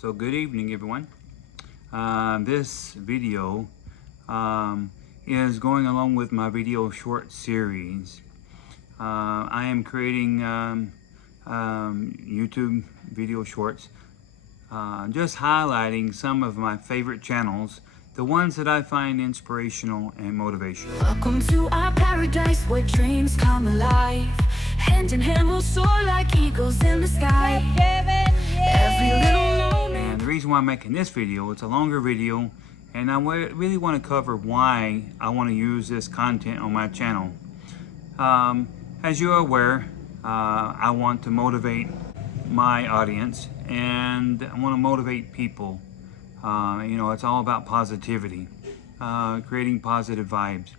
So good evening, everyone. This video is going along with my video short series. I am creating YouTube video shorts, just highlighting some of my favorite channels, the ones that I find inspirational and motivational. Welcome to our paradise where dreams come alive. Hand in hand we'll soar like eagles in the sky. Every little moment. And the reason why I'm making this video, it's a longer video, and I really want to cover why I want to use this content on my channel. As you are aware, I want to motivate my audience, and I want to motivate people. It's all about positivity, creating positive vibes.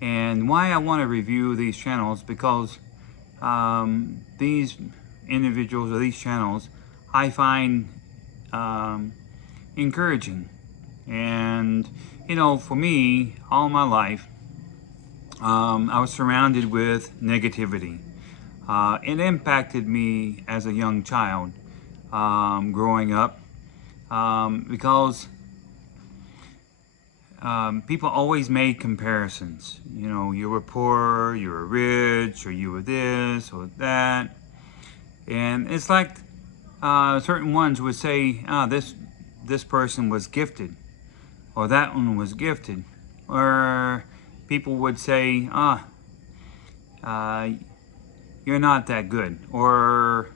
And why I want to review these channels, because these individuals or these channels I find encouraging. And for me, all my life I was surrounded with negativity. It impacted me as a young child, growing up, because people always made comparisons. You were poor, you were rich, or you were this or that. And it's like certain ones would say, this person was gifted, or that one was gifted. Or people would say, you're not that good. Or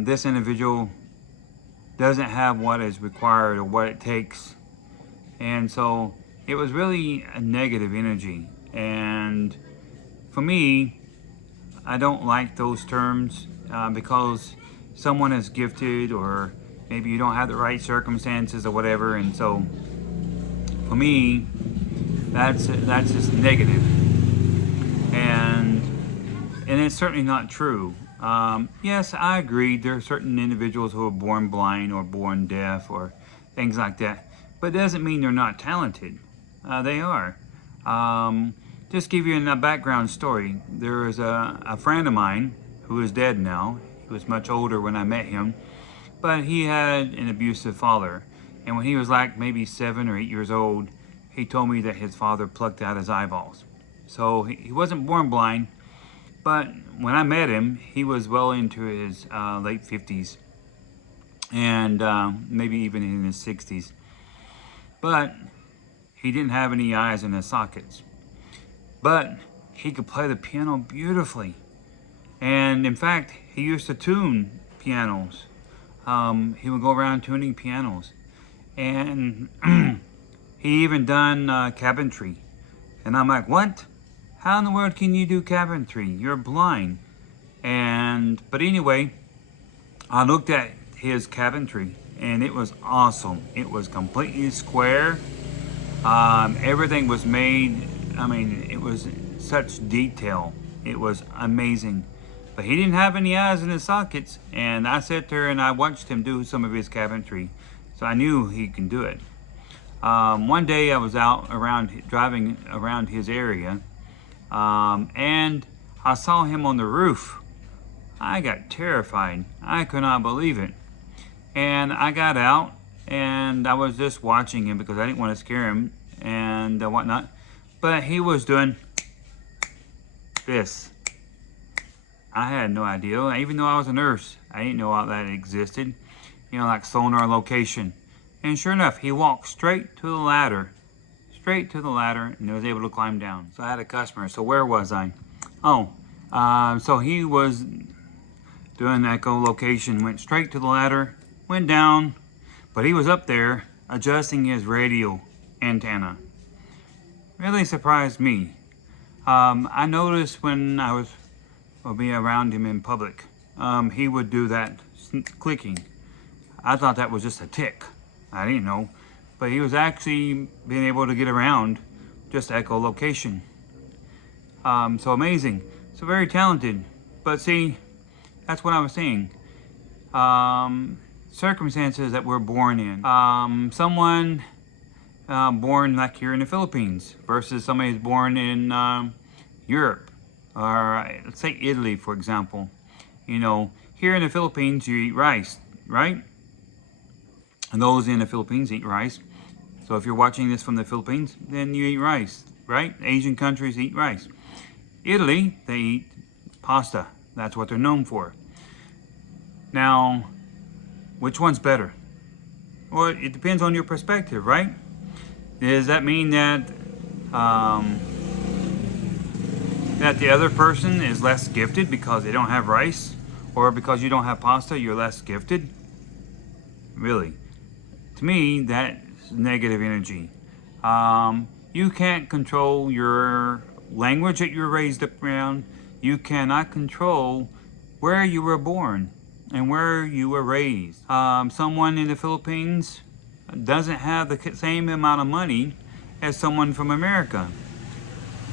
this individual doesn't have what is required or what it takes. And so it was really a negative energy. And for me, I don't like those terms, because someone is gifted, or maybe you don't have the right circumstances or whatever. And so for me, that's just negative. And it's certainly not true. Yes, I agree, there are certain individuals who are born blind or born deaf or things like that, but it doesn't mean they're not talented. They are. Just give you a background story. There was a friend of mine who is dead now. He was much older when I met him, but he had an abusive father. And when he was like maybe 7 or 8 years old, he told me that his father plucked out his eyeballs. So he wasn't born blind, but when I met him, he was well into his late 50s, and maybe even in his 60s. But he didn't have any eyes in his sockets. But he could play the piano beautifully. And in fact, he used to tune pianos. He would go around tuning pianos. And he even done cabinetry. And I'm like, what? How in the world can you do cabinetry? You're blind. But anyway, I looked at his cabinetry, and it was awesome. It was completely square. Everything was made, it was such detail. It was amazing. But he didn't have any eyes in his sockets, and I sat there and I watched him do some of his cabinetry. So I knew he can do it. One day I was out driving around his area, and I saw him on the roof. I got terrified. I could not believe it. And I got out, and I was just watching him because I didn't want to scare him and whatnot. But he was doing this. I had no idea. Even though I was a nurse, I didn't know all that existed. Like sonar location. And sure enough, he walked straight to the ladder. Straight to the ladder, and was able to climb down. So I had a customer. So where was I? So he was doing echolocation, went straight to the ladder, went down, but he was up there adjusting his radio antenna. Really surprised me. I noticed when I would be around him in public, he would do that clicking. I thought that was just a tick. I didn't know. But he was actually being able to get around just echolocation. So amazing. So very talented. But see, that's what I was saying. Circumstances that we're born in. Someone born like here in the Philippines versus somebody who's born in Europe, or let's say Italy, for example. He here in the Philippines, you eat rice, right? And those in the Philippines eat rice. So if you're watching this from the Philippines, then you eat rice, right? Asian countries eat rice. Italy, they eat pasta. That's what they're known for. Now, which one's better? Well, it depends on your perspective, right? Does that mean that that the other person is less gifted because they don't have rice? Or because you don't have pasta, you're less gifted? Really? To me, that's negative energy. You can't control your language that you're raised up around. You cannot control where you were born and where you were raised. Someone in the Philippines doesn't have the same amount of money as someone from America.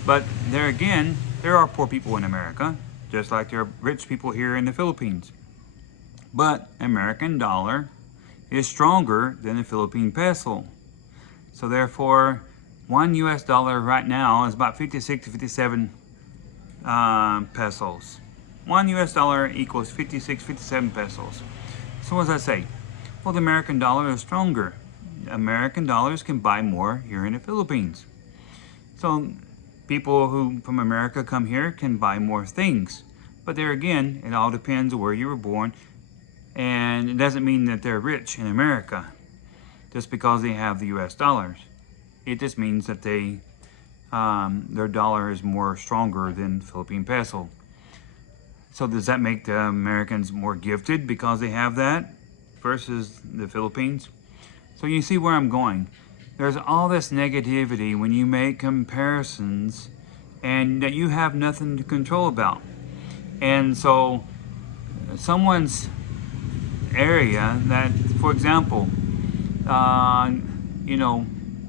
But there again, there are poor people in America, just like there are rich people here in the Philippines. But American dollar is stronger than the Philippine peso. So therefore, one US dollar right now is about 56 to 57 pesos. One US dollar equals 56, 57 pesos. So what does that say? Well, the American dollar is stronger. American dollars can buy more here in the Philippines. So people who from America come here can buy more things. But there again, it all depends on where you were born. And it doesn't mean that they're rich in America just because they have the US dollars. It just means that they their dollar is more stronger than Philippine peso. So does that make the Americans more gifted because they have that versus the Philippines? So you see where I'm going. There's all this negativity when you make comparisons and that you have nothing to control about. And so someone's area that, for example, you know,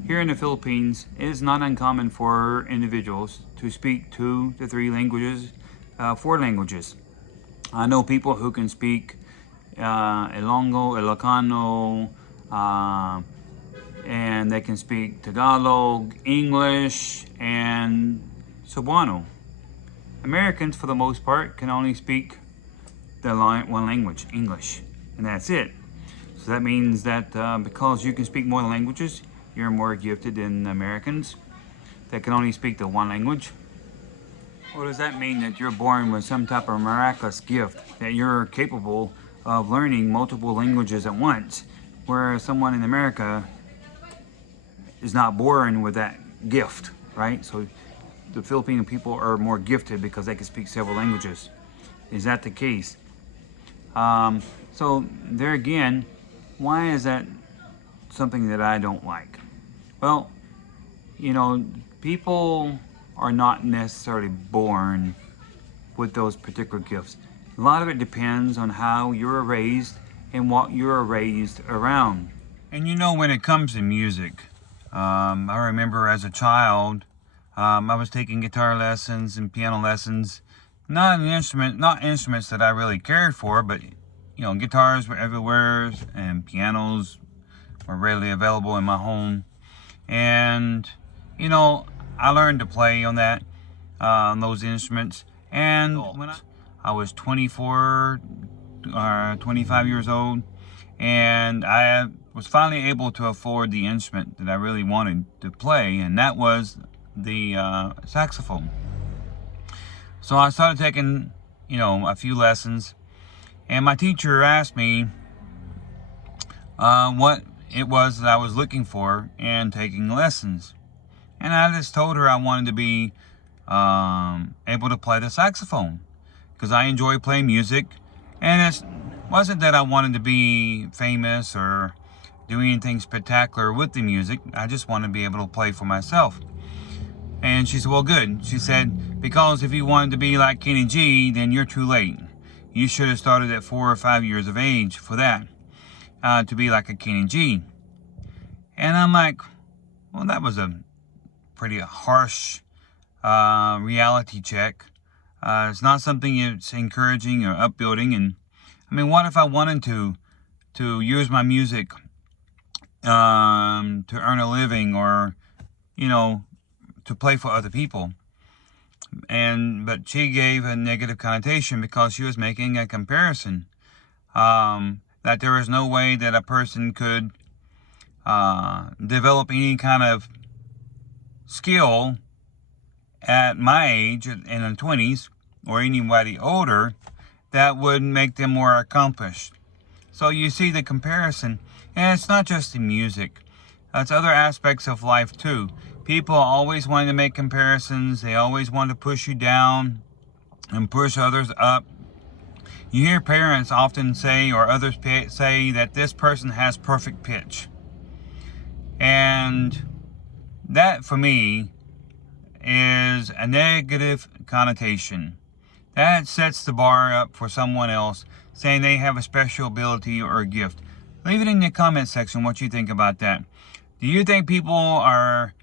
here in the Philippines, it is not uncommon for individuals to speak 2 to 3 languages, 4 languages. I know people who can speak Ilonggo, Ilocano, and they can speak Tagalog, English, and Cebuano. Americans, for the most part, can only speak the one language, English, and that's it. So that means that because you can speak more languages, you're more gifted than Americans that can only speak the one language. Or does that mean that you're born with some type of miraculous gift, that you're capable of learning multiple languages at once, whereas someone in America is not born with that gift, right? So the Filipino people are more gifted because they can speak several languages. Is that the case? So there again, why is that something that I don't like? Well, you know, people are not necessarily born with those particular gifts. A lot of it depends on how you're raised and what you're raised around. And you know, when it comes to music, I remember as a child, I was taking guitar lessons and piano lessons. Not instruments that I really cared for, but you know, guitars were everywhere and pianos were readily available in my home. And you know, I learned to play on that, those instruments. And when I was 24 or 25 years old, and I was finally able to afford the instrument that I really wanted to play, and that was the saxophone. So I started taking, you know, a few lessons, and my teacher asked me what it was that I was looking for in taking lessons. And I just told her I wanted to be able to play the saxophone because I enjoy playing music, and it wasn't that I wanted to be famous or do anything spectacular with the music. I just wanted to be able to play for myself. And she said, well, good. She said, because if you wanted to be like Kenny G, then you're too late. You should have started at 4 or 5 years of age for that, to be like a Kenny G. And I'm like, well, that was a pretty harsh reality check. It's not something that's encouraging or upbuilding. And I mean, what if I wanted to use my music to earn a living, or you know, to play for other people? But she gave a negative connotation because she was making a comparison that there is no way that a person could develop any kind of skill at my age in the 20s or anybody older that would make them more accomplished. So you see the comparison, and it's not just in music. It's other aspects of life too. People always want to make comparisons. They always want to push you down and push others up. You hear parents often say, or others say, that this person has perfect pitch. And that, for me, is a negative connotation. That sets the bar up for someone else, saying they have a special ability or a gift. Leave it in the comment section what you think about that. Do you think people are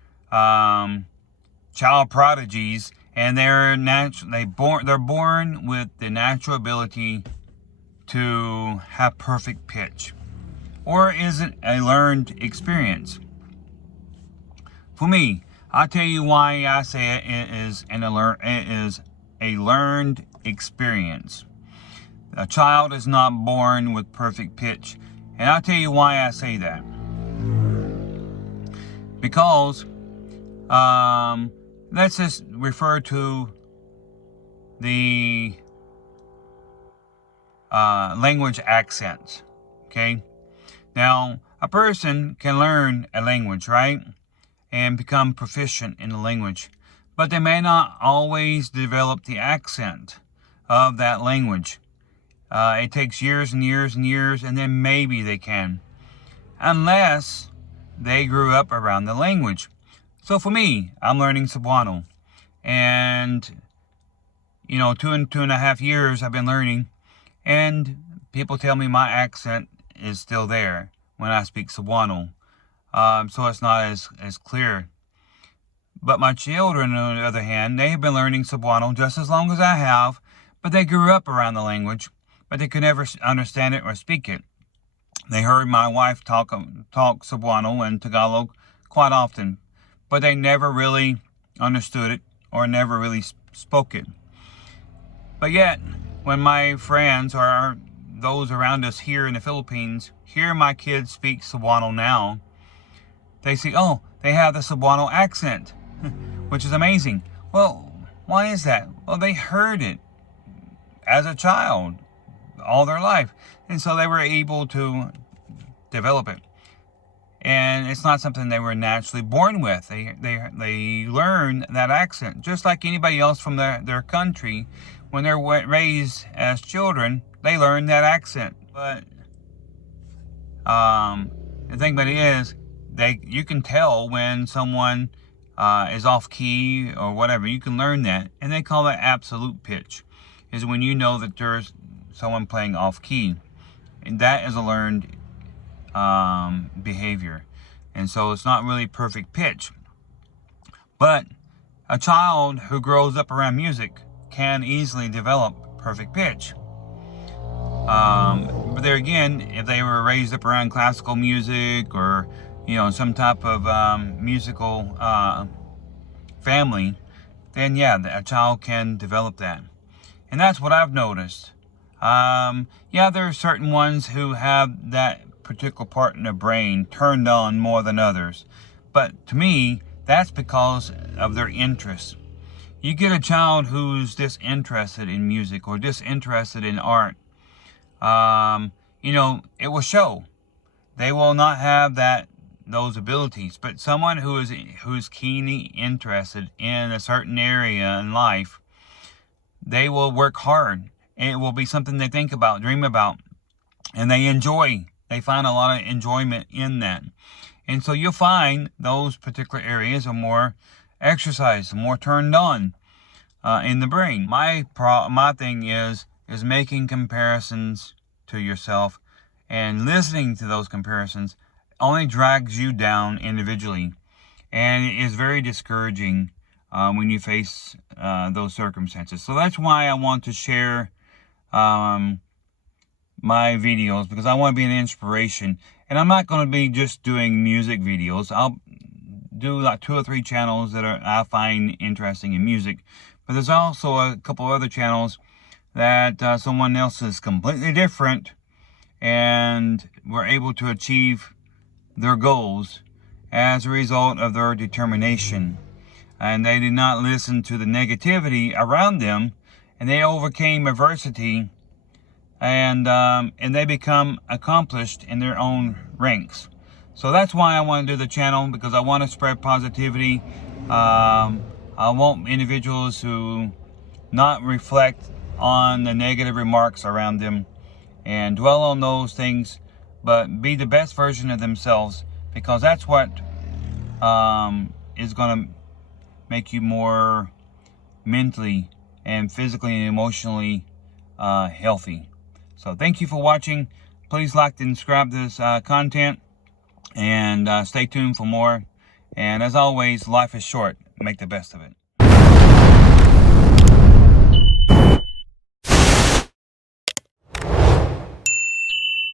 child prodigies and they're born with the natural ability to have perfect pitch? Or is it a learned experience? For me, I'll tell you why I say it is a learned experience. A child is not born with perfect pitch. And I'll tell you why I say that. Because, let's just refer to the language accents. Okay? Now, a person can learn a language, right? And become proficient in the language. But they may not always develop the accent of that language. It takes years and years and years, and then maybe they can. Unless they grew up around the language. So for me, I'm learning Cebuano. And, 2.5 years I've been learning. And people tell me my accent is still there when I speak Cebuano. So it's not as clear. But my children, on the other hand, they have been learning Cebuano just as long as I have, but they grew up around the language, but they could never understand it or speak it. They heard my wife talk Cebuano and Tagalog quite often, but they never really understood it or never really spoke it. But yet, when my friends or those around us here in the Philippines hear my kids speak Cebuano now, they say, oh, they have the Cebuano accent, which is amazing. Well, why is that? Well, they heard it as a child all their life. And so they were able to develop it. And it's not something they were naturally born with. They learn that accent. Just like anybody else from their country, when they're raised as children, they learn that accent. But the thing about it is, you can tell when someone is off key or whatever. You can learn that, and they call that absolute pitch. Is when you know that there's someone playing off key, and that is a learned behavior. And so it's not really perfect pitch. But a child who grows up around music can easily develop perfect pitch. But there again, if they were raised up around classical music or some type of musical family, then yeah, a child can develop that. And that's what I've noticed. Yeah, there are certain ones who have that particular part in their brain turned on more than others. But to me, that's because of their interests. You get a child who's disinterested in music or disinterested in art, it will show. They will not have those abilities. But someone who's keenly interested in a certain area in life, they will work hard. And it will be something they think about, dream about, and they enjoy. They find a lot of enjoyment in that. And so you'll find those particular areas are more exercised, more turned on in the brain. My thing is making comparisons to yourself, and listening to those comparisons only drags you down individually. And it is very discouraging when you face those circumstances. So that's why I want to share my videos, because I want to be an inspiration. And I'm not going to be just doing music videos. I'll do like 2 or 3 channels that I find interesting in music. But there's also a couple other channels that someone else is completely different and were able to achieve their goals as a result of their determination. And they did not listen to the negativity around them, and they overcame adversity, and they become accomplished in their own ranks. So that's why I want to do the channel, because I want to spread positivity. I want individuals who not reflect on the negative remarks around them and dwell on those things, but be the best version of themselves, because that's what is going to make you more mentally and physically and emotionally healthy. So thank you for watching. Please like and subscribe to this content, and stay tuned for more. And as always, life is short. Make the best of it.